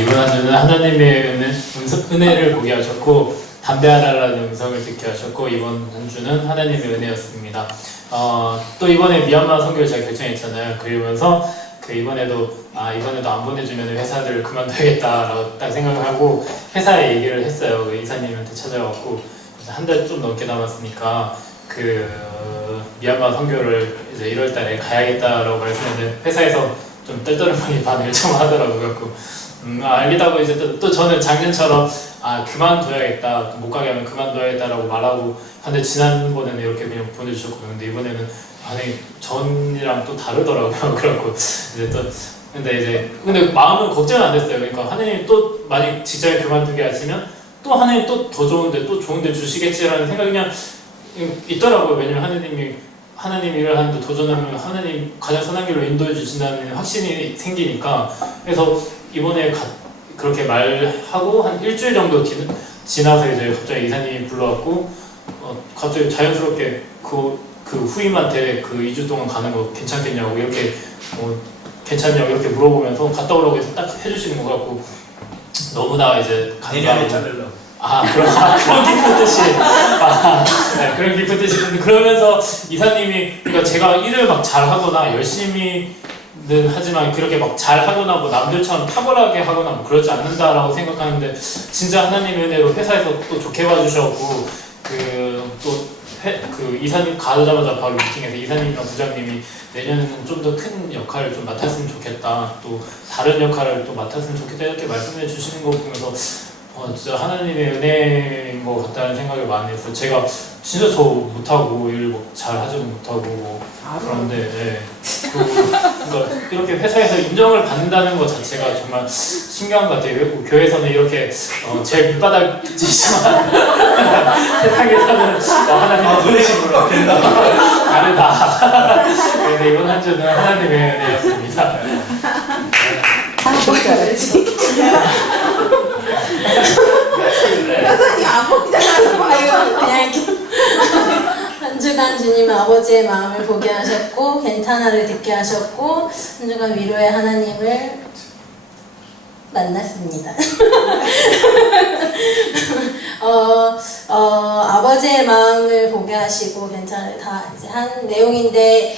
이번 한 주는 하나님의 은혜를 보게 하셨고 담대하라라는 음성을 듣게 하셨고 이번 한 주는 하나님의 은혜였습니다. 또 이번에 미얀마 선교를 제가 결정했잖아요. 그러면서 이번에도 안 보내주면 회사를 그만둬야겠다라고 딱 생각을 하고 회사에 얘기를 했어요. 그 이사님한테 찾아왔고 한 달 좀 넘게 남았으니까 미얀마 선교를 이제 1월달에 가야겠다라고 말씀했는데 회사에서 좀 떨떠름하게 반응을 좀 하더라고요. 그래갖고 알겠다고 이제 또 저는 작년처럼 그만둬야겠다, 못 가게 하면 그만둬야겠다라고 말하고 근데 지난번에는 이렇게 그냥 보내주셨거든요. 근데 이번에는 전이랑 또 다르더라고요. 그래갖고 이제 또 근데 마음은 걱정은 안 됐어요. 그러니까 하나님 또 만약 직장을 그만두게 하시면 또 하나님 또 더 좋은데 주시겠지라는 생각이 그냥 있더라고요. 왜냐면 하나님 일을 하는데 도전하면 하나님 가장 선한 길로 인도해 주신다는 확신이 생기니까 그래서 이번에 그렇게 말하고 한 일주일 정도 지나서 이제 갑자기 이사님이 불러왔고 갑자기 자연스럽게 그 후임한테 2주 동안 가는 거 괜찮겠냐고 이렇게 괜찮냐고 이렇게 물어보면서 갔다 오라고 해서 딱 해주시는 것 같고 너무나 이제 감사하고 그런 깊은 뜻이 그런 깊은 뜻이 있는데 그러면서 이사님이 그러니까 제가 일을 막 잘하거나 열심히는 하지만 그렇게 막 잘하거나 뭐 남들처럼 탁월하게 하거나 뭐 그러지 않는다라고 생각하는데 진짜 하나님의 은혜로 회사에서 또 좋게 봐주셨고 이사님 가자마자 바로 미팅에서 이사님이랑 부장님이 내년에는 좀 더 큰 역할을 좀 맡았으면 좋겠다 또 다른 역할을 또 맡았으면 좋겠다 이렇게 말씀해 주시는 거 보면서 진짜 하나님의 은혜인 것 같다는 생각을 많이 했어요. 제가 진짜 저 못하고 일 잘 하지도 못하고 그런데 그러니까 이렇게 회사에서 인정을 받는다는 것 자체가 정말 신기한 것 같아요. 교회에서는 이렇게 제일 밑바닥이지만 세상에서는 하나님의 은혜심으로 다르다. 그래서 이번 한 주는 하나님의 은혜였습니다. 여전히 안 먹잖아. 그냥 한 주간 주님 아버지의 마음을 보게 하셨고 괜찮아를 듣게 하셨고 한 주간 위로의 하나님을 만났습니다. 아버지의 마음을 보게 하시고 괜찮아를 다 이제 한 내용인데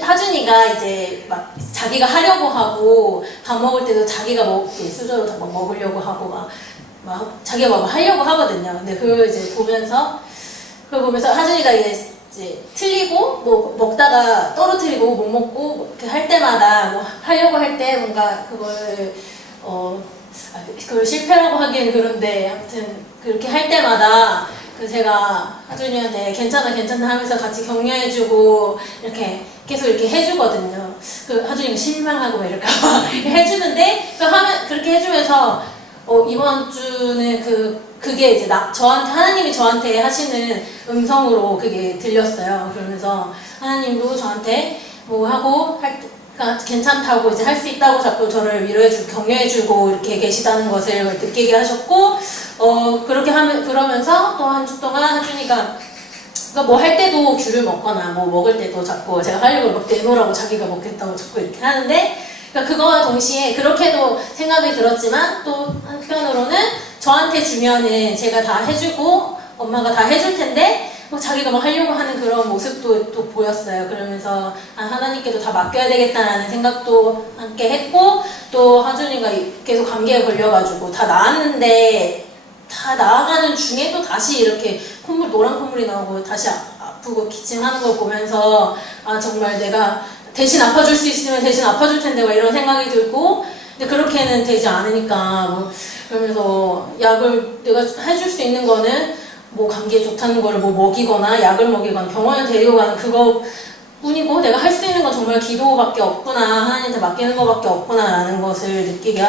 하준이가 이제 막 자기가 하려고 하고 밥 먹을 때도 자기가 수저로 다 먹으려고 하고 막 자기가 막 하려고 하거든요. 근데 그걸 이제 보면서 하준이가 이제 틀리고 뭐 먹다가 떨어뜨리고 못 먹고 이렇게 할 때마다 뭐 하려고 할 때 뭔가 그걸 실패라고 하기엔 그런데 아무튼 그렇게 할 때마다 제가 하준이한테 괜찮아 하면서 같이 격려해주고 이렇게 계속 이렇게 해주거든요. 하준이가 실망하고 이렇게 해주는데 그렇게 해주면서 이번 주는 그게 이제 하나님이 저한테 하시는 음성으로 그게 들렸어요. 그러면서 하나님도 저한테 뭐 하고 괜찮다고 이제 할 수 있다고 자꾸 저를 위로해주고 격려해주고 이렇게 계시다는 것을 느끼게 하셨고 그러면서 또 한 주 동안 하준이가 뭐 할 때도 귤을 먹거나 뭐 먹을 때도 자꾸 제가 하려고 막 내놓으라고 자기가 먹겠다고 자꾸 이렇게 하는데 그거와 동시에 그렇게도 생각이 들었지만 또 한편으로는 저한테 주면은 제가 다 해주고 엄마가 다 해줄 텐데 자기가 막 하려고 하는 그런 모습도 또 보였어요. 그러면서 하나님께도 다 맡겨야 되겠다라는 생각도 함께 했고 또 하준이가 계속 감기에 걸려가지고 다 나았는데 다 나아가는 중에도 다시 이렇게 노란 콧물이 나오고 다시 아프고 기침하는 걸 보면서 정말 내가 대신 아파줄 수 있으면 대신 아파줄 텐데 막 이런 생각이 들고 근데 그렇게는 되지 않으니까 그러면서 약을 내가 해줄 수 있는 거는 뭐 감기에 좋다는 거를 뭐 먹이거나 약을 먹이거나 병원에 데리고 가는 그거 뿐이고 내가 할 수 있는 건 정말 기도밖에 없구나 하나님한테 맡기는 것밖에 없구나 라는 것을 느끼게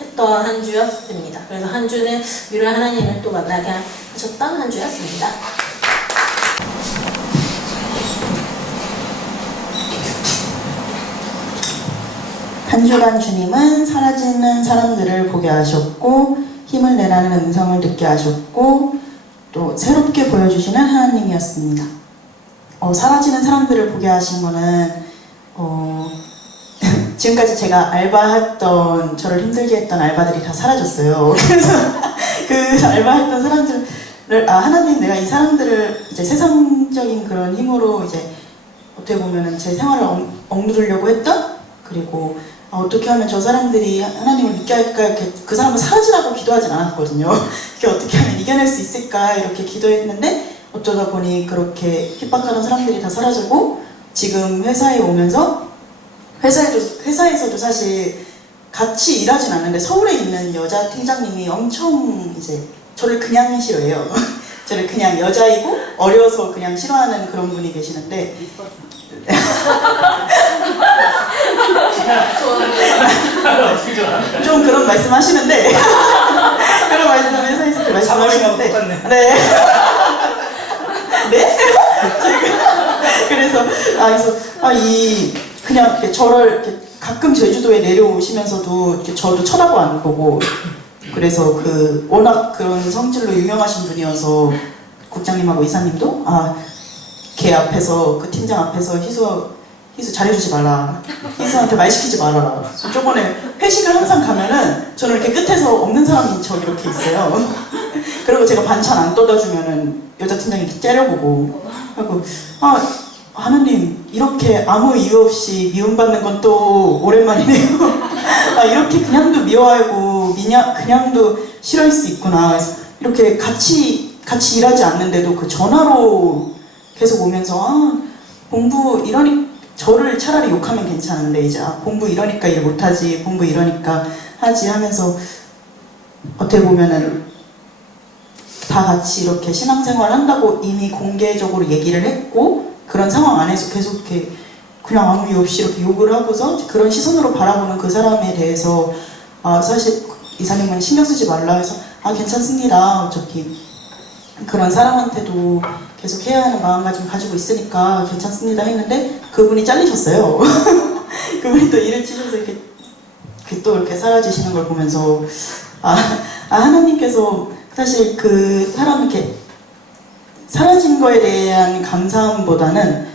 했던 한 주였습니다. 그래서 한 주는 위로의 하나님을 또 만나게 하셨던 한 주였습니다. 한 주간 주님은 사라지는 사람들을 보게 하셨고 힘을 내라는 음성을 듣게 하셨고 또 새롭게 보여주시는 하나님이었습니다. 사라지는 사람들을 보게 하신 거는 지금까지 제가 알바했던, 저를 힘들게 했던 알바들이 다 사라졌어요. 그래서 그 알바했던 사람들을, 하나님, 내가 이 사람들을 이제 세상적인 그런 힘으로 이제 어떻게 보면은 제 생활을 억누르려고 했던, 그리고 어떻게 하면 저 사람들이 하나님을 믿게 할까, 이렇게 그 사람을 사라지라고 기도하진 않았거든요. 이게 어떻게 하면 이겨낼 수 있을까, 이렇게 기도했는데, 어쩌다 보니 그렇게 핍박하던 사람들이 다 사라지고, 지금 회사에 오면서, 회사에서도 사실 같이 일하진 않는데 서울에 있는 여자 팀장님이 엄청 이제 저를 그냥 싫어해요. 저를 그냥 여자이고 어려서 그냥 싫어하는 그런 분이 계시는데 좀 그런 말씀 하시는데 그런 말씀 회사에서 말씀하시는데 네. 네? 그래서 그냥 이렇게 저를 이렇게 가끔 제주도에 내려오시면서도 이렇게 저도 쳐다도 안 보고 그래서 워낙 그런 성질로 유명하신 분이어서 국장님하고 이사님도 걔 앞에서 그 팀장 앞에서 희수 잘해주지 말라, 희수한테 말 시키지 말아라. 저번에 회식을 항상 가면은 저는 이렇게 끝에서 없는 사람인 척 이렇게 있어요. 그리고 제가 반찬 안 떠다 주면은 여자 팀장이 이렇게 째려보고 하고 하나님, 이렇게 아무 이유 없이 미움받는 건 또 오랜만이네요. 이렇게 그냥도 미워하고 그냥도 싫어할 수 있구나. 그래서 이렇게 같이 일하지 않는데도 그 전화로 계속 오면서 공부 이러니 저를 차라리 욕하면 괜찮은데 이제 공부 이러니까 일 못하지, 공부 이러니까 하지 하면서 어떻게 보면은 다 같이 이렇게 신앙생활 한다고 이미 공개적으로 얘기를 했고 그런 상황 안에서 계속 이렇게 그냥 아무 이유 없이 이렇게 욕을 하고서 그런 시선으로 바라보는 그 사람에 대해서 사실 이사님은 신경 쓰지 말라 해서 괜찮습니다. 어차피 그런 사람한테도 계속 해야 하는 마음가짐 가지고 있으니까 괜찮습니다 했는데 그분이 잘리셨어요. 그분이 또 일을 치셔서 이렇게 또 이렇게 사라지시는 걸 보면서 하나님께서 사실 그 사람 이렇게 사라진 거에 대한 감사함보다는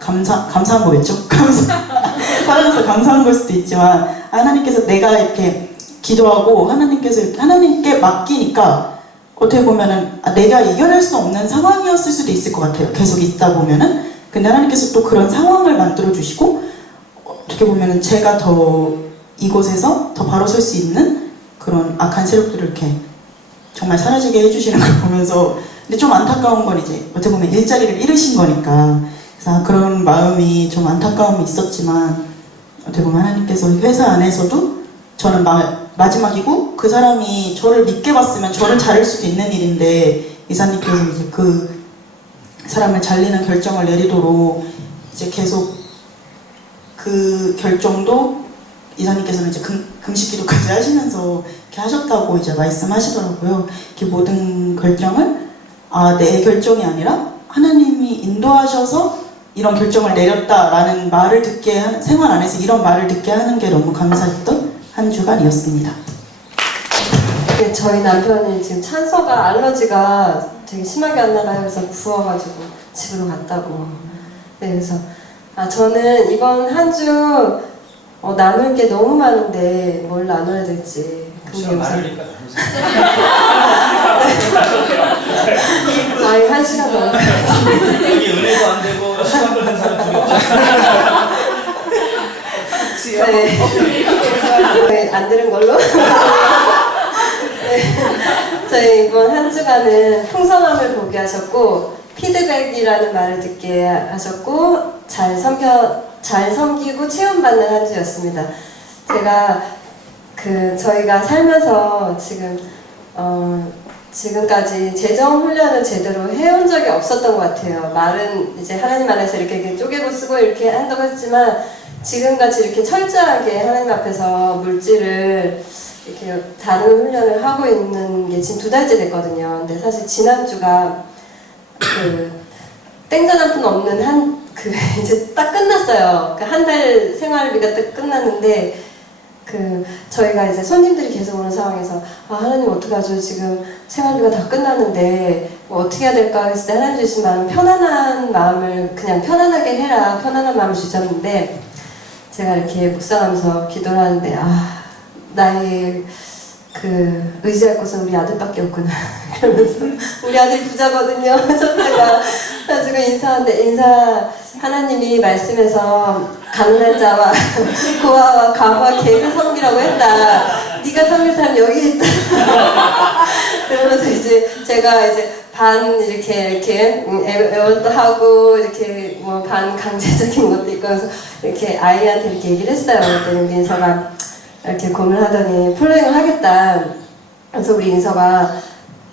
감사한 거겠죠? 사라져서 감사한 걸 수도 있지만 하나님께서 내가 이렇게 기도하고 하나님께 맡기니까 어떻게 보면은 내가 이겨낼 수 없는 상황이었을 수도 있을 것 같아요. 계속 있다 보면은. 근데 하나님께서 또 그런 상황을 만들어 주시고 어떻게 보면은 제가 더 이곳에서 더 바로 설 수 있는 그런 악한 세력들을 이렇게 정말 사라지게 해주시는 걸 보면서 근데 좀 안타까운 건 이제 어떻게 보면 일자리를 잃으신 거니까 그래서 그런 마음이 좀 안타까움이 있었지만 어떻게 보면 하나님께서 회사 안에서도 저는 마지막이고 그 사람이 저를 믿게 봤으면 저를 자를 수도 있는 일인데 이사님께서 이제 그 사람을 잘리는 결정을 내리도록 이제 계속 그 결정도 이사님께서는 이제 금식 기도까지 하시면서 이렇게 하셨다고 이제 말씀하시더라고요. 이렇게 모든 결정을 내 결정이 아니라 하나님이 인도하셔서 이런 결정을 내렸다라는 말을 듣게 생활 안에서 이런 말을 듣게 하는 게 너무 감사했던 한 주간이었습니다. 네, 저희 남편이 지금 찬서가 알러지가 되게 심하게 안 나가요. 그래서 부어가지고 집으로 갔다고. 네, 그래서 저는 이번 한 주 나눌 게 너무 많은데 뭘 나눠야 될지. 시간 많으니까 한 시간 넘어. 여기 은혜도 안 되고 시간 걸린 사람 둘이 없잖아. 네, 안 들은 걸로. 네, 저희 이번 한 주간은 풍성함을 보게 하셨고 피드백이라는 말을 듣게 하셨고 잘 섬기고 체험받는 한 주였습니다. 제가 저희가 살면서 지금까지 재정 훈련을 제대로 해온 적이 없었던 것 같아요. 말은 이제 하나님 안에서 이렇게 쪼개고 쓰고 이렇게 한다고 했지만 지금같이 이렇게 철저하게 하나님 앞에서 물질을 이렇게 다루는 훈련을 하고 있는 게 지금 2달째 됐거든요. 근데 사실 지난주가 땡전 한 푼 없는 이제 딱 끝났어요. 한 달 생활비가 딱 끝났는데 저희가 이제 손님들이 계속 오는 상황에서 아 하나님 어떡하죠 지금 생활비가 다 끝났는데 뭐 어떻게 해야 될까 했을 때 하나님 주신 마음 편안한 마음을 그냥 편안하게 해라 편안한 마음을 주셨는데 제가 이렇게 묵상하면서 기도를 하는데 아 나의 의지할 곳은 우리 아들밖에 없구나 그러면서 우리 아들이 부자거든요 첫째가 그래가지고 인사 하나님이 말씀에서 가난한 자와 고아와 가와 개를 섬기라고 했다 네가 섬길 사람 여기 있다 그러면서 이제 제가 이제 반 이렇게 애원도 하고 이렇게 뭐 반 강제적인 것도 있고 그래서 이렇게 아이한테 이렇게 얘기를 했어요. 그랬더니 우리 인서가 이렇게 고민을 하더니 플로잉을 하겠다. 그래서 우리 인서가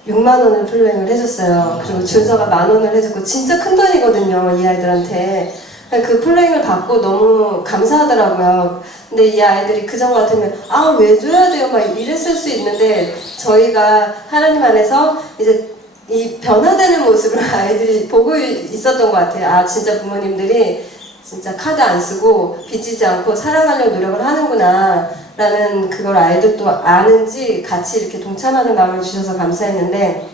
6만 원을 플로잉을 해줬어요. 그리고 준서가 10,000원을 해줬고 진짜 큰 돈이거든요. 이 아이들한테. 그 플로잉을 받고 너무 감사하더라고요. 근데 이 아이들이 그전 같으면 아 왜 줘야 돼요? 막 이랬을 수 있는데 저희가 하나님 안에서 이제 이 변화되는 모습을 아이들이 보고 있었던 것 같아요. 아 진짜 부모님들이 진짜 카드 안 쓰고 빚지지 않고 살아가려고 노력을 하는구나 라는 그걸 아이들도 아는지 같이 이렇게 동참하는 마음을 주셔서 감사했는데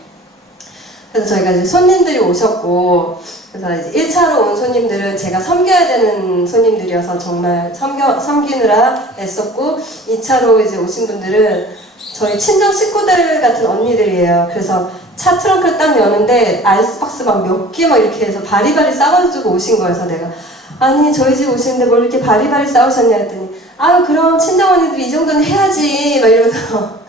그래서 저희가 이제 손님들이 오셨고 그래서 이제 1차로 온 손님들은 제가 섬겨야 되는 손님들이어서 정말 섬기느라 애썼고 2차로 이제 오신 분들은 저희 친정 식구들 같은 언니들이에요. 그래서 차 트렁크를 딱 여는데 아이스박스 막 몇 개 막 이렇게 해서 바리바리 싸가지고 오신 거예요. 그래서 내가 아니 저희 집 오시는데 뭘 이렇게 바리바리 싸우셨냐 했더니 아유 그럼 친정 언니들이 이 정도는 해야지 막 이러면서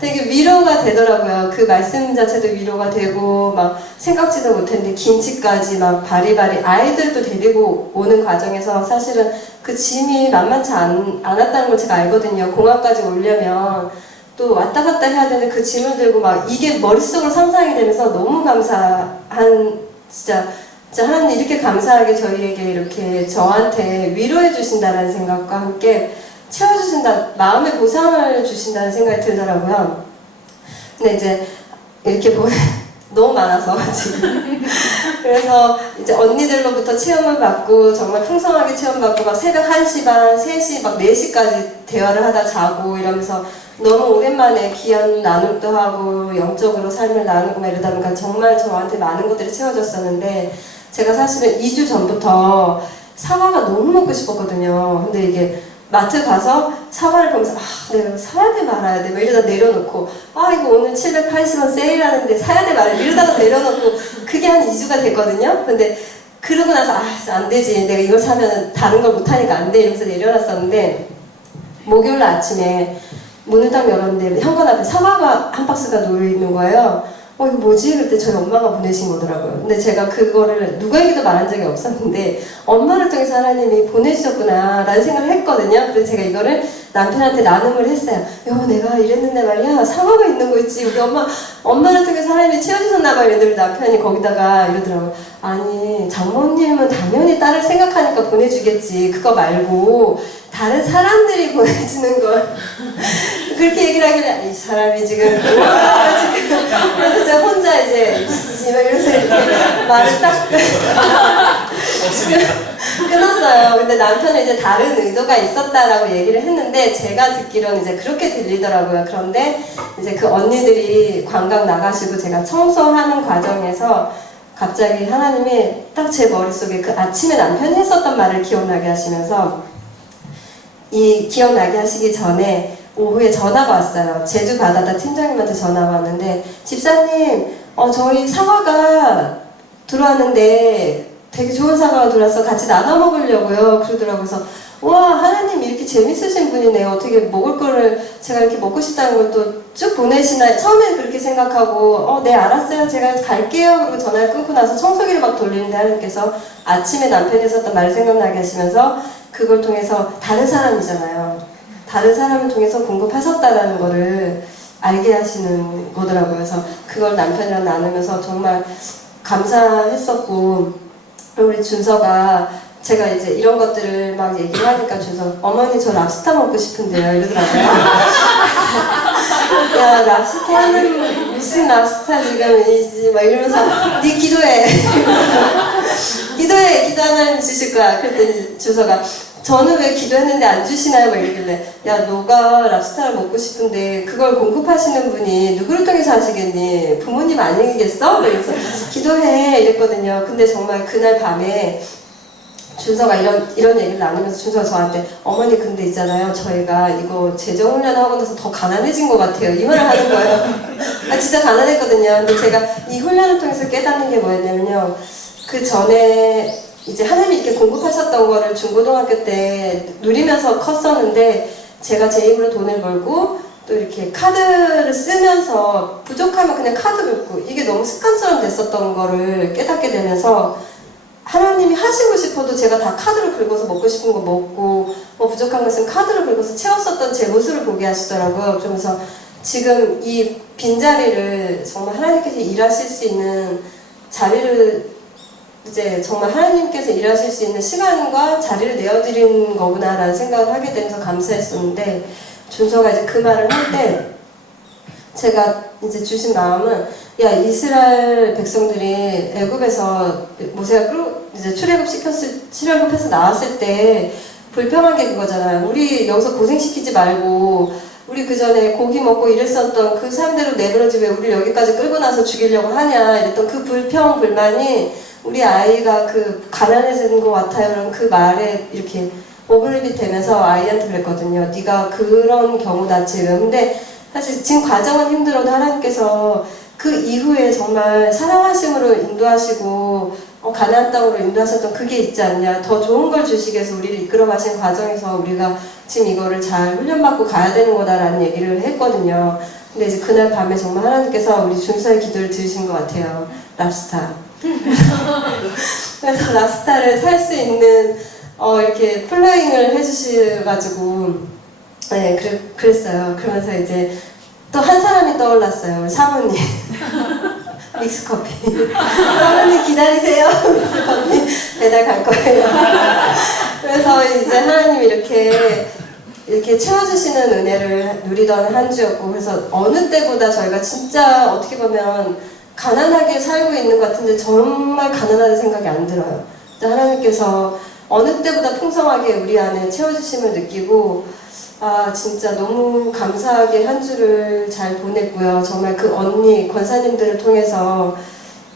되게 위로가 되더라고요. 그 말씀 자체도 위로가 되고 막 생각지도 못했는데 김치까지 막 바리바리 아이들도 데리고 오는 과정에서 사실은 그 짐이 만만치 않았다는 걸 제가 알거든요. 공항까지 오려면 또 왔다 갔다 해야 되는데 그 짐을 들고 막 이게 머릿속으로 상상이 되면서 너무 감사한 진짜 하나님 이렇게 감사하게 저희에게 이렇게 저한테 위로해 주신다는 생각과 함께 채워주신다, 마음의 보상을 주신다는 생각이 들더라고요. 근데 이제 이렇게 보면 너무 많아서 지금 그래서 이제 언니들로부터 체험을 받고 정말 풍성하게 체험받고 막 새벽 1시 반, 3시, 막 4시까지 대화를 하다 자고 이러면서 너무 오랜만에 귀한 나눔도 하고 영적으로 삶을 나누고 막 이러다 보니까 정말 저한테 많은 것들이 채워졌었는데 제가 사실은 2주 전부터 사과가 너무 먹고 싶었거든요. 근데 이게 마트 가서 사과를 보면서 아 내가 사야 돼 말아야 돼 막 이러다 내려놓고 아 이거 오늘 780원 세일하는데 사야 돼 말아야 돼 이러다가 내려놓고 그게 한 2주가 됐거든요. 근데 그러고 나서 아 안 되지 내가 이걸 사면 다른 걸 못하니까 안 돼 이러면서 내려놨었는데 목요일 아침에 문을 딱 열었는데 현관 앞에 사과가 한 박스가 놓여있는 거예요. 이거 뭐지? 그때 저희 엄마가 보내신 거더라고요. 근데 제가 그거를 누구에게도 말한 적이 없었는데 엄마를 통해서 하나님이 보내주셨구나 라는 생각을 했거든요. 그래서 제가 이거를 남편한테 나눔을 했어요. 여보 내가 이랬는데 말이야 사과가 있는 거 있지 우리 엄마를 통해서 하나님이 채워주셨나 봐 이러더니 남편이 거기다가 이러더라고요. 아니 장모님은 당연히 딸을 생각하니까 보내주겠지 그거 말고 다른 사람들이 보내주는 걸 그렇게 얘기를 하길래 이 사람이 지금 그래서 제가 혼자 이제 막 이러면서 이렇게 말을 딱 끊었어요. 근데 남편은 이제 다른 의도가 있었다라고 얘기를 했는데 제가 듣기로는 이제 그렇게 들리더라고요. 그런데 이제 그 언니들이 관광 나가시고 제가 청소하는 과정에서 갑자기 하나님이 딱 제 머릿속에 그 아침에 남편이 했었던 말을 기억나게 하시면서 이 기억나게 하시기 전에 오후에 전화가 왔어요. 제주 바다다 팀장님한테 전화가 왔는데 집사님 저희 사과가 들어왔는데 되게 좋은 사과가 들어와서 같이 나눠 먹으려고요. 그러더라고요. 그래서 와 하나님 이렇게 재밌으신 분이네요. 어떻게 먹을 거를 제가 이렇게 먹고 싶다는 걸 또 쭉 보내시나 처음엔 그렇게 생각하고 네 알았어요 제가 갈게요 그리고 전화를 끊고 나서 청소기를 막 돌리는데 하나님께서 아침에 남편이 했었던 말을 생각나게 하시면서 그걸 통해서 다른 사람이잖아요. 다른 사람을 통해서 공급하셨다라는 거를 알게 하시는 거더라고요. 그래서 그걸 남편이랑 나누면서 정말 감사했었고 우리 준서가 제가 이제 이런 것들을 막 얘기를 하니까 준서 어머니 저 랍스타 먹고 싶은데요 이러더라고요. 야 랍스타는 무슨 랍스타 지금이지 막 이러면서 네 기도해 기도 하나님 주실 거야. 그랬더니 준서가 저는 왜 기도했는데 안 주시나요? 막 이러길래 야 너가 랍스타를 먹고 싶은데 그걸 공급하시는 분이 누구를 통해서 하시겠니? 부모님 아니겠어? 그래서 기도해 이랬거든요. 근데 정말 그날 밤에 준서가 이런 얘기를 나누면서 준서가 저한테 어머니 근데 있잖아요 저희가 이거 재정훈련 하고 나서 더 가난해진 것 같아요 이 말을 하는 거예요. 아 진짜 가난했거든요. 근데 제가 이 훈련을 통해서 깨닫는 게 뭐였냐면요 그 전에 이제 하나님이 이렇게 공급하셨던 거를 중고등학교 때 누리면서 컸었는데 제가 제 힘으로 돈을 벌고 또 이렇게 카드를 쓰면서 부족하면 그냥 카드 긁고 이게 너무 습관처럼 됐었던 거를 깨닫게 되면서 하나님이 하시고 싶어도 제가 다 카드를 긁어서 먹고 싶은 거 먹고 뭐 부족한 거 있으면 카드를 긁어서 채웠었던 제 모습을 보게 하시더라고요. 그러면서 지금 이 빈자리를 정말 하나님께서 일하실 수 있는 자리를 이제 정말 하나님께서 일하실 수 있는 시간과 자리를 내어드리는 거구나라는 생각을 하게 되면서 감사했었는데 준서가 이제 그 말을 할 때 제가 이제 주신 마음은 야 이스라엘 백성들이 애굽에서 모세가 이제 출애굽해서 나왔을 때 불평한 게 그거잖아요. 우리 여기서 고생시키지 말고 우리 그 전에 고기 먹고 이랬었던 그 사람대로 내버려지 왜 우리 여기까지 끌고 나서 죽이려고 하냐 이랬던 그 불평 불만이 우리 아이가 그 가난해지는 것 같아요. 그런 그 말에 이렇게 오버랩이 되면서 아이한테 그랬거든요. 네가 그런 경우다 지금. 근데 사실 지금 과정은 힘들어도 하나님께서 그 이후에 정말 사랑하심으로 인도하시고 가나안 땅으로 인도하셨던 그게 있지 않냐. 더 좋은 걸 주시기 위해서 우리를 이끌어 가신 과정에서 우리가 지금 이거를 잘 훈련받고 가야 되는 거다라는 얘기를 했거든요. 근데 이제 그날 밤에 정말 하나님께서 우리 준서의 기도를 들으신 것 같아요. 랍스타. 그래서 랍스타를 살 수 있는 이렇게 플로잉을 해주셔가지고 네 그랬어요. 그러면서 이제 또 한 사람이 떠올랐어요. 사모님. 믹스커피. 사모님 기다리세요. 믹스커피 배달 갈 거예요. 그래서 이제 하나님 이렇게 채워주시는 은혜를 누리던 한 주였고 그래서 어느 때보다 저희가 진짜 어떻게 보면 가난하게 살고 있는 것 같은데 정말 가난하다는 생각이 안 들어요. 하나님께서 어느 때보다 풍성하게 우리 안에 채워주심을 느끼고 아 진짜 너무 감사하게 한 주를 잘 보냈고요. 정말 그 언니 권사님들을 통해서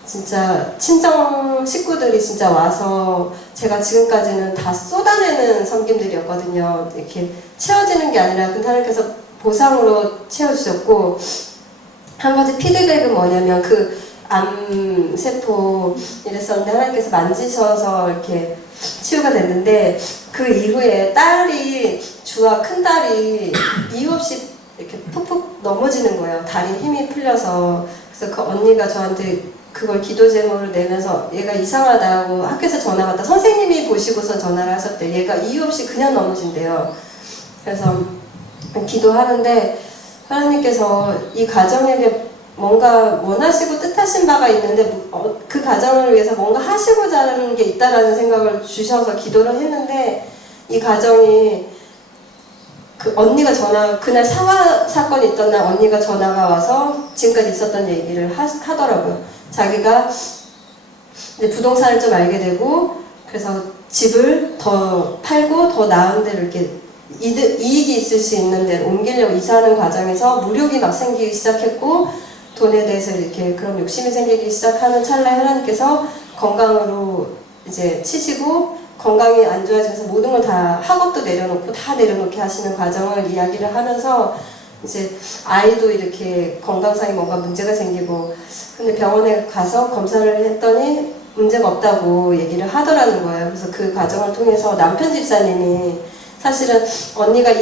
진짜 친정 식구들이 진짜 와서 제가 지금까지는 다 쏟아내는 섬김들이었거든요. 이렇게 채워지는 게 아니라 근데 하나님께서 보상으로 채워주셨고 한 가지 피드백은 뭐냐면 그 암세포 이랬었는데 하나님께서 만지셔서 이렇게 치유가 됐는데 그 이후에 주와 큰 딸이 이유 없이 이렇게 푹푹 넘어지는 거예요. 다리 힘이 풀려서. 그래서 그 언니가 저한테 그걸 기도 제목을 내면서 얘가 이상하다고 학교에서 전화가 왔다. 선생님이 보시고서 전화를 하셨대. 얘가 이유 없이 그냥 넘어진대요. 그래서 기도하는데 하나님께서 이 가정에게 뭔가 원하시고 뜻하신 바가 있는데 그 가정을 위해서 뭔가 하시고자 하는 게 있다라는 생각을 주셔서 기도를 했는데 이 가정이 그 언니가 그날 사과 사건이 있던 날 언니가 전화가 와서 지금까지 있었던 얘기를 하더라고요. 자기가 이제 부동산을 좀 알게 되고 그래서 집을 더 팔고 더 나은 데로 이렇게 이익이 있을 수 있는 데로 옮기려고 이사하는 과정에서 무력이 막 생기기 시작했고 돈에 대해서 이렇게 그런 욕심이 생기기 시작하는 찰나에 하나님께서 건강으로 이제 치시고 건강이 안 좋아지면서 모든 걸 다 학업도 내려놓고 다 내려놓게 하시는 과정을 이야기를 하면서 이제 아이도 이렇게 건강상에 뭔가 문제가 생기고 근데 병원에 가서 검사를 했더니 문제가 없다고 얘기를 하더라는 거예요. 그래서 그 과정을 통해서 남편 집사님이 사실은 언니가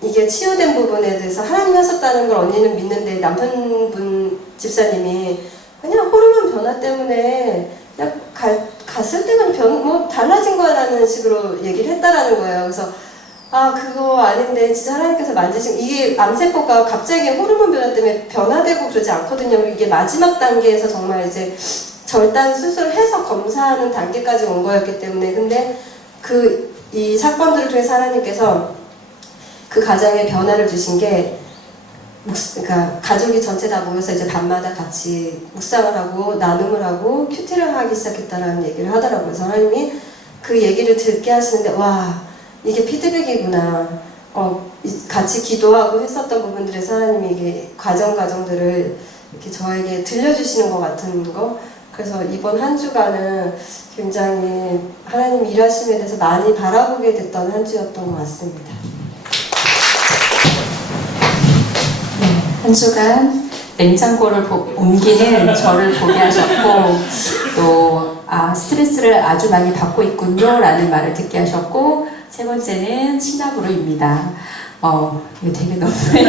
이게 치유된 부분에 대해서 하나님이 하셨다는 걸 언니는 믿는데 남편분 집사님이 그냥 호르몬 변화 때문에 그냥 갔을 때만 뭐 달라진 거라는 식으로 얘기를 했다라는 거예요. 그래서 그거 아닌데 진짜 하나님께서 만지신 이게 암세포가 갑자기 호르몬 변화 때문에 변화되고 그러지 않거든요. 이게 마지막 단계에서 정말 이제 절단 수술을 해서 검사하는 단계까지 온 거였기 때문에 근데 이 사건들을 통해서 하나님께서 그 가정에 변화를 주신 게 그러니까 가족이 전체 다 모여서 이제 밤마다 같이 묵상을 하고 나눔을 하고 큐티를 하기 시작했다라는 얘기를 하더라고요. 그래서 하나님이 그 얘기를 듣게 하시는데 와 이게 피드백이구나. 같이 기도하고 했었던 부분들에서 하나님이 이게 과정들을 이렇게 저에게 들려주시는 것 같은 거. 그래서 이번 한 주간은 굉장히 하나님 일하심에 대해서 많이 바라보게 됐던 한 주였던 것 같습니다. 한 주간 냉장고를 옮기는 저를 보게 하셨고 또 스트레스를 아주 많이 받고 있군요 라는 말을 듣게 하셨고 세 번째는 시나브로입니다. 이거 되게 너무해요.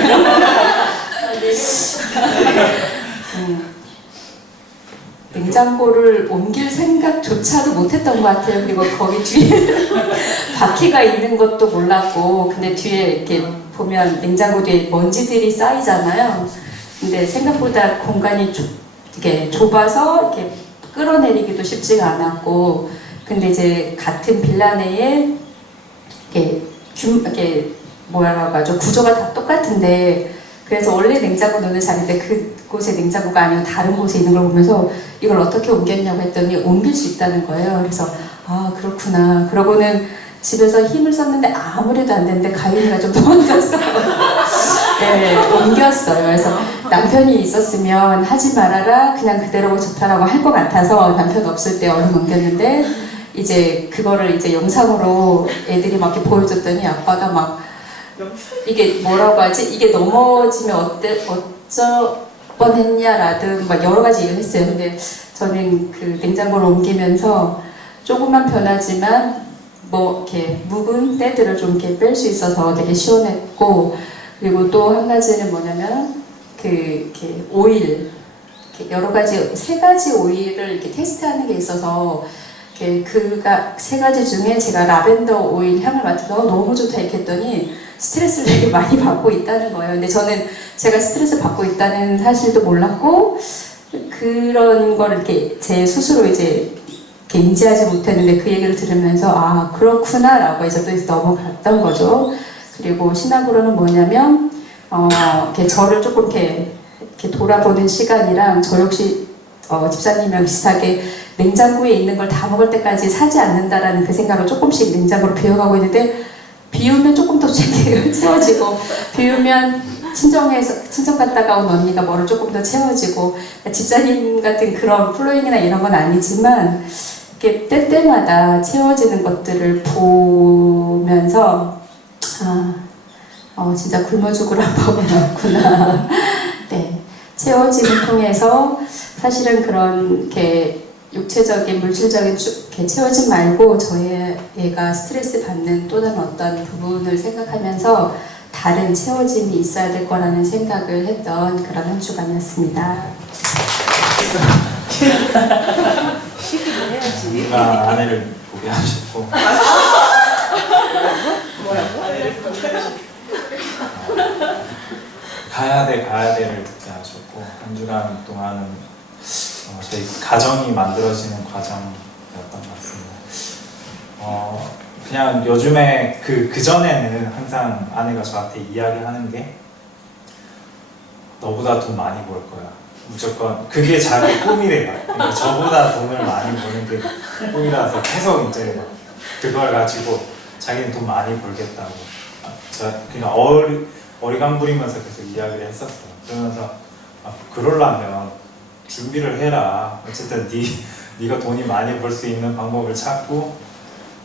냉장고를 옮길 생각조차도 못했던 것 같아요. 그리고 거기 뒤에 바퀴가 있는 것도 몰랐고 근데 뒤에 이렇게 보면 냉장고 뒤에 먼지들이 쌓이잖아요. 근데 생각보다 공간이 되게 좁아서 이렇게 끌어내리기도 쉽지가 않았고 근데 이제 같은 빌라 내에 이렇게 뭐라고 하죠? 구조가 다 똑같은데 그래서 원래 냉장고 놓는 자리인데 그곳에 냉장고가 아니고 다른 곳에 있는 걸 보면서 이걸 어떻게 옮겼냐고 했더니 옮길 수 있다는 거예요. 그래서 그렇구나. 그러고는 집에서 힘을 썼는데 아무래도 안 되는데 가윤이가 좀 더 옮겼어요. 네, 옮겼어요. 그래서 남편이 있었으면 하지 말아라 그냥 그대로 좋다라고 할 것 같아서 남편 없을 때 얼른 옮겼는데 이제 그거를 이제 영상으로 애들이 막 이렇게 보여줬더니 아빠가 막 이게 뭐라고 하지? 이게 넘어지면 어쩌 뻔했냐라든 막 여러 가지 얘기를 했어요. 근데 저는 그 냉장고를 옮기면서 조금만 변하지만 뭐 이렇게 묵은 때들을 좀 이렇게 뺄 수 있어서 되게 시원했고 그리고 또 한 가지는 뭐냐면 이렇게 오일 이렇게 여러 가지 3가지 오일을 이렇게 테스트하는 게 있어서 그가 3가지 중에 제가 라벤더 오일 향을 맡아서 너무 좋다 이렇게 했더니 스트레스를 되게 많이 받고 있다는 거예요. 근데 저는 제가 스트레스 받고 있다는 사실도 몰랐고 그런 걸 이렇게 제 스스로 이제 이렇게 인지하지 못했는데 그 얘기를 들으면서 그렇구나라고 이제 또 넘어갔던 거죠. 그리고 신학으로는 뭐냐면 이렇게 저를 조금 이렇게 돌아보는 시간이랑 저 역시 집사님이랑 비슷하게 냉장고에 있는 걸 다 먹을 때까지 사지 않는다라는 그 생각을 조금씩 냉장고로 비워가고 있는데 비우면 조금 더 채워지고 비우면 친정 갔다가 온 언니가 뭐를 조금 더 채워지고 집사님 같은 그런 플로잉이나 이런 건 아니지만 이렇게 때때마다 채워지는 것들을 보면서 진짜 굶어 죽으란 법은 없구나. 네, 채워짐을 통해서 사실은 그런 이렇게 육체적인 물질적인 이렇게 채워짐 말고 얘가 스트레스 받는 또 다른 어떤 부분을 생각하면서 다른 채워짐이 있어야 될 거라는 생각을 했던 그런 한 주간이었습니다. 시기를 해야지. 누가 아내를 보게 하셨고 가야 돼를 듣게 하셨고 한 주간 동안은 저희 가정이 만들어지는 과정이었던 것 같습니다. 그냥 요즘에 그 전에는 항상 아내가 저한테 이야기하는 게 너보다 돈 많이 벌 거야. 무조건 그게 자기 꿈이래요. 그러니까 저보다 돈을 많이 버는 게 꿈이라서 계속 이제 그걸 가지고 자기는 돈 많이 벌겠다고. 그냥 어리광 부리면서 계속 이야기를 했었어요. 그러면서 그러려면 준비를 해라. 어쨌든 네가 돈이 많이 벌 수 있는 방법을 찾고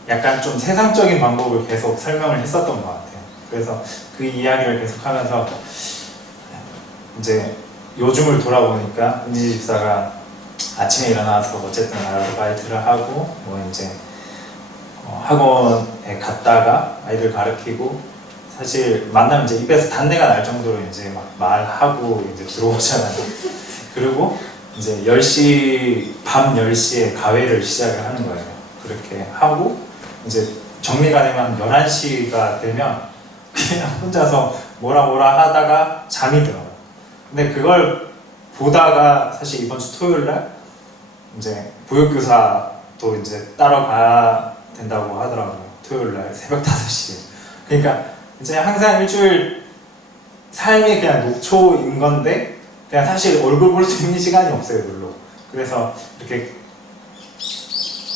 약간 좀 세상적인 방법을 계속 설명을 했었던 것 같아요. 그래서 그 이야기를 계속하면서 이제 요즘을 돌아보니까 은지 집사가 아침에 일어나서 어쨌든 아르바이트를 하고 뭐 이제 학원에 갔다가 아이들 가르치고 사실 만나면 이제 입에서 단내가 날 정도로 이제 막 말하고 이제 들어오잖아요. 그리고 이제 밤 10시에 가회를 시작을 하는 거예요. 그렇게 하고 이제 정리가 되면 11시가 되면 그냥 혼자서 뭐라 하다가 잠이 들어요. 근데 그걸 보다가 사실 이번 주 토요일 날 이제 보육교사도 이제 따러 가야 된다고 하더라고요. 토요일 날 새벽 5시에. 그러니까 이제 항상 일주일 삶이 그냥 녹초인 건데 그냥 사실 얼굴 볼 수 있는 시간이 없어요, 별로. 그래서 이렇게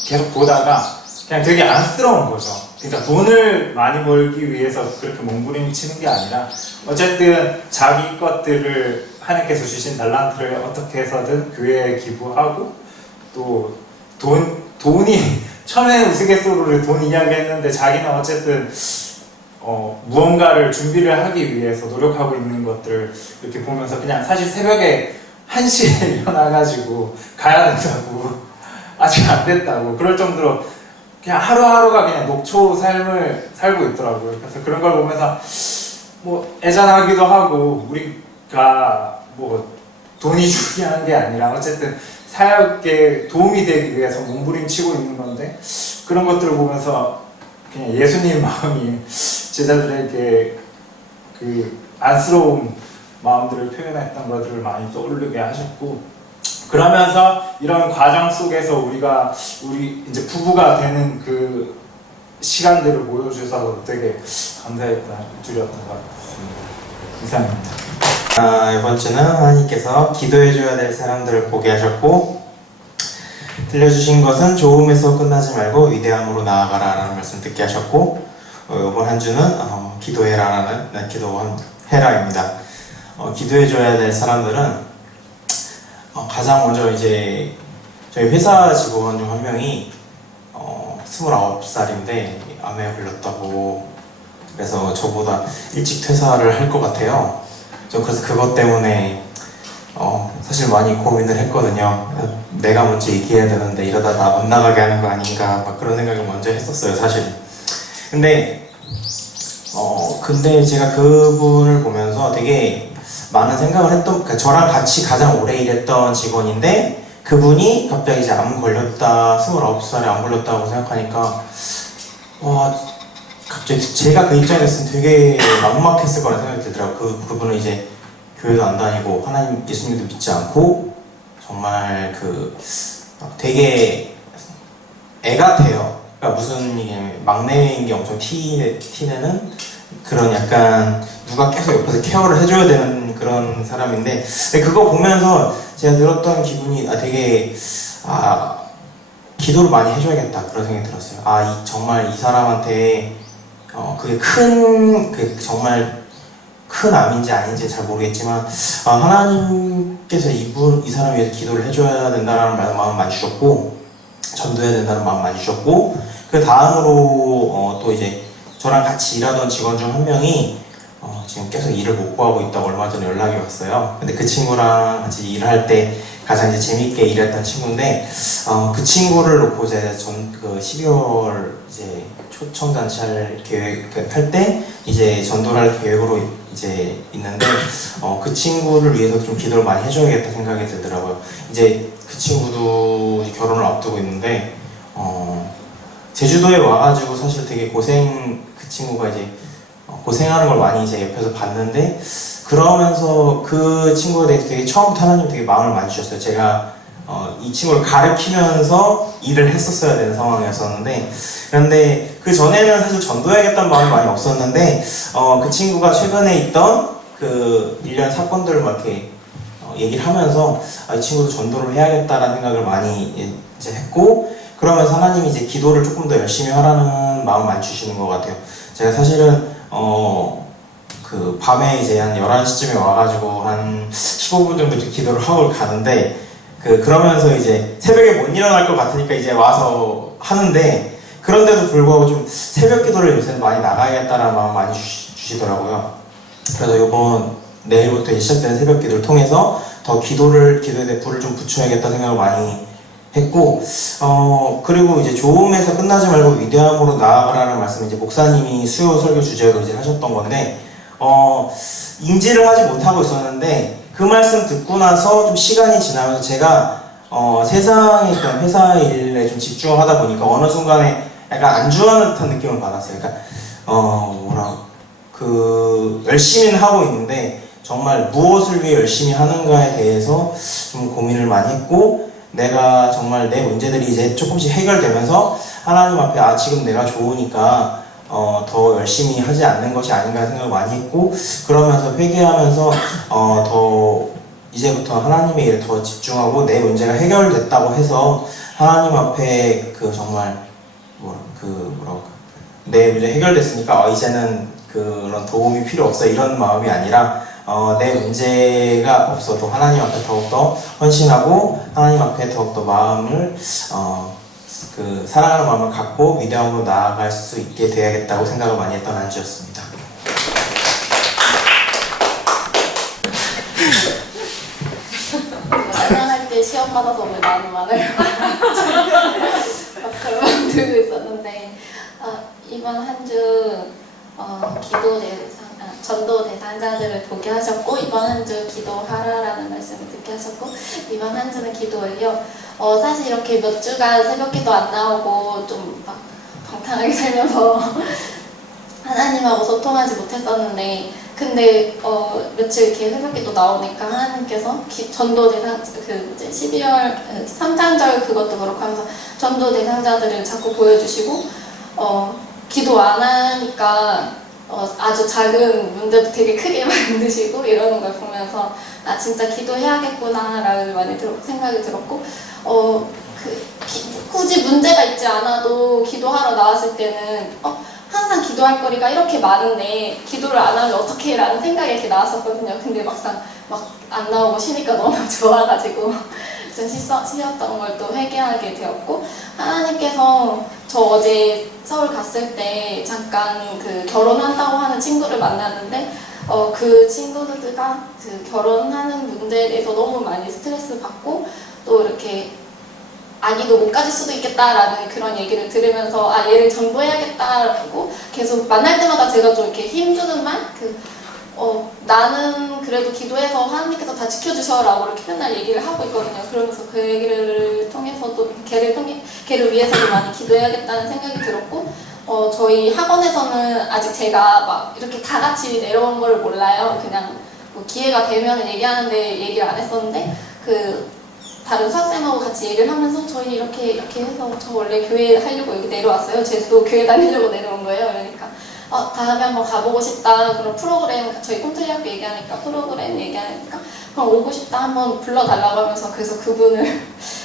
계속 보다가 그냥 되게 안쓰러운 거죠. 그러니까 돈을 많이 벌기 위해서 그렇게 몸부림치는 게 아니라 어쨌든 자기 것들을 하나님께서 주신 달란트를 어떻게 해서든 교회에 기부하고 또 돈이 처음에 우스갯소리로 돈 이야기했는데 자기는 어쨌든 무언가를 준비를 하기 위해서 노력하고 있는 것들을 이렇게 보면서 그냥 사실 새벽에 1시에 일어나가지고 가야 된다고 아직 안 됐다고 그럴 정도로 그냥 하루하루가 그냥 녹초 삶을 살고 있더라고요. 그래서 그런 걸 보면서 뭐 애잔하기도 하고 우리가 뭐 돈이 중요한 게 아니라 어쨌든 사역에 도움이 되기 위해서 몸부림치고 있는 건데 그런 것들을 보면서 그냥 예수님 마음이 제자들에게 그 안쓰러운 마음들을 표현했던 것들을 많이 떠오르게 하셨고 그러면서 이런 과정 속에서 우리 이제 부부가 되는 그 시간들을 보여주셔서 되게 감사했던 주였던 것 같습니다. 이상입니다. 이번 주는 하나님께서 기도해줘야 될 사람들을 보게 하셨고 들려주신 것은 좋음에서 끝나지 말고 위대함으로 나아가라 라는 말씀 듣게 하셨고 이번 한 주는 기도해라라는 기도해라입니다. 기도해줘야 될 사람들은 가장 먼저 이제 저희 회사 직원 중 한 명이 29살인데 암에 걸렸다고 그래서 저보다 일찍 퇴사를 할 것 같아요. 저 그래서 그것 때문에 사실 많이 고민을 했거든요. 내가 먼저 얘기해야 되는데 이러다 나 못 나가게 하는 거 아닌가 막 그런 생각을 먼저 했었어요, 사실. 근데 제가 그분을 보면서 되게 많은 생각을 했던, 그러니까 저랑 같이 가장 오래 일했던 직원인데 그분이 갑자기 이제 암 걸렸다, 29살에 암 걸렸다고 생각하니까 갑자기 제가 그 입장에 있으면 되게 막막했을 거라는 생각이 들더라고요. 그분은 이제 교회도 안 다니고 하나님 예수님도 믿지 않고 정말 되게 애 같아요. 그러니까 무슨 이게 막내인 게 엄청 티내는 그런 약간 누가 계속 옆에서 케어를 해줘야 되는 그런 사람인데 그거 보면서 제가 들었던 기분이 되게 기도를 많이 해줘야겠다 그런 생각이 들었어요. 정말 이 사람한테 그게 정말 큰 암인지 아닌지 잘 모르겠지만 하나님께서 이 사람 위해서 기도를 해줘야 된다는 마음 많이 주셨고 전도해야 된다는 마음 많이 주셨고 그 다음으로 또 이제 저랑 같이 일하던 직원 중 한 명이 지금 계속 일을 못 구하고 있다고 얼마 전에 연락이 왔어요. 근데 그 친구랑 같이 일할 때 가장 이제 재밌게 일했던 친구인데 그 친구를 놓고 이제 12월 이제 초청잔치 할 계획할 때 이제 전도를 할 계획으로 이제 있는데 그 친구를 위해서 좀 기도를 많이 해줘야겠다 생각이 들더라고요. 이제 그 친구도 결혼을 앞두고 있는데 제주도에 와가지고 사실 되게 그 친구가 이제 고생하는 걸 많이 이제 옆에서 봤는데 그러면서 그 친구에 대해서 되게 처음부터 하나님 되게 마음을 많이 주셨어요. 제가 이 친구를 가르치면서 일을 했었어야 되는 상황이었었는데 그런데 그 전에는 사실 전도해야겠다는 마음이 많이 없었는데 그 친구가 최근에 있던 그 일련 사건들을 막 이렇게 얘기를 하면서 이 친구도 전도를 해야겠다라는 생각을 많이 이제 했고 그러면서 하나님이 이제 기도를 조금 더 열심히 하라는 마음을 많이 주시는 것 같아요. 제가 사실은 그 밤에 이제 한 11시쯤에 와가지고 한 15분 정도 이렇게 기도를 하고 가는데 그러면서 이제 새벽에 못 일어날 것 같으니까 이제 와서 하는데 그런데도 불구하고 좀 새벽 기도를 요새는 많이 나가야겠다는 마음 많이 주시더라고요. 그래서 내일부터 이제 시작되는 새벽 기도를 통해서 더 기도에 대해 불을 좀 붙여야겠다 생각을 많이 했고 그리고 이제 좋음에서 끝나지 말고 위대함으로 나아가라는 말씀을 이제 목사님이 수요 설교 주제로 이제 하셨던 건데 인지를 하지 못하고 있었는데 그 말씀 듣고 나서 좀 시간이 지나면서 제가 세상에 있던 회사 일에 좀 집중을 하다 보니까 어느 순간에 약간 안주하는 듯한 느낌을 받았어요. 그러니까 열심히는 하고 있는데 정말 무엇을 위해 열심히 하는가에 대해서 좀 고민을 많이 했고 내가 정말 내 문제들이 이제 조금씩 해결되면서 하나님 앞에 지금 내가 좋으니까 더 열심히 하지 않는 것이 아닌가 생각을 많이 했고 그러면서 회개하면서 더 이제부터 하나님의 일에 더 집중하고 내 문제가 해결됐다고 해서 하나님 앞에 정말 내 문제 해결됐으니까 이제는 그런 도움이 필요 없어 이런 마음이 아니라 내 문제가 없어도 하나님 앞에 더욱더 헌신하고 하나님 앞에 더욱더 마음을 사랑하는 마음을 갖고 믿음으로 나아갈 수 있게 돼야겠다고 생각을 많이 했던 한 주였습니다. 설명할 때 시험 받아서 왜 나는 말을 그런 들고 있었는데 이번 한 주 기도 대상 전도 대상자들을 보게 하셨고 이번 한 주 기도하라라는 말씀을 듣게 하셨고 이번 한 주는 기도예요. 사실 이렇게 몇 주간 새벽기도 안 나오고 좀 막 방탕하게 살면서 하나님하고 소통하지 못했었는데 근데 며칠 이렇게 새벽기도 나오니까 하나님께서 전도 대상 12월 3장절 그것도 그렇고 하면서 전도 대상자들을 자꾸 보여주시고 기도 안 하니까 아주 작은 문제도 되게 크게 만드시고 이러는 걸 보면서 진짜 기도해야겠구나 라는 많이 생각이 들었고 굳이 문제가 있지 않아도 기도하러 나왔을 때는 항상 기도할 거리가 이렇게 많은데 기도를 안 하면 어떡해 라는 생각이 이렇게 나왔었거든요. 근데 막상 막 안 나오고 쉬니까 너무 좋아가지고 좀 쉬었던 걸 또 회개하게 되었고 하나님께서 저 어제 서울 갔을 때 잠깐 결혼한다고 하는 친구를 만났는데 그 친구들과 결혼하는 문제에 대해서 너무 많이 스트레스 받고 또 이렇게 아기도 못 가질 수도 있겠다라는 그런 얘기를 들으면서 얘를 전도해야겠다라고 계속 만날 때마다 제가 좀 이렇게 힘주는 말? 나는 그래도 기도해서 하나님께서 다 지켜주셔라고 이렇게 맨날 얘기를 하고 있거든요. 그러면서 그 얘기를 통해서도 걔를 위해서도 많이 기도해야겠다는 생각이 들었고 저희 학원에서는 아직 제가 막 이렇게 다 같이 내려온 걸 몰라요. 그냥 뭐 기회가 되면 얘기하는데 얘기를 안 했었는데 다른 수학생하고 같이 얘기를 하면서 저희 이렇게 해서 저 원래 교회 하려고 여기 내려왔어요. 제주도 교회 다니려고 내려온 거예요. 그러니까 다음에 한번 가보고 싶다. 그런 프로그램 저희 꿈틀리학교 얘기하니까 프로그램 얘기하니까 그럼 오고 싶다 한번 불러달라고 하면서 그래서 그분을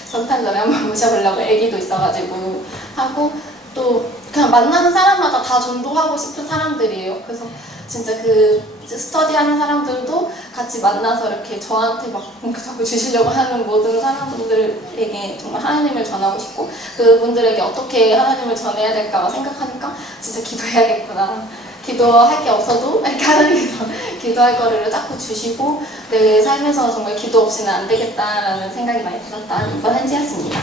성탄절에 한번 모셔보려고 애기도 있어가지고 하고 또 그냥 만나는 사람마다 다 전도하고 싶은 사람들이에요. 그래서 진짜 스터디하는 사람들도 같이 만나서 이렇게 저한테 막 자꾸 주시려고 하는 모든 사람들에게 정말 하나님을 전하고 싶고 그분들에게 어떻게 하나님을 전해야 될까 생각하니까 진짜 기도해야겠구나. 기도할 게 없어도 이렇게 하나님께서 기도할 거리를 자꾸 주시고 내 삶에서 정말 기도 없이는 안 되겠다라는 생각이 많이 들었다. 이번 한 주였습니다.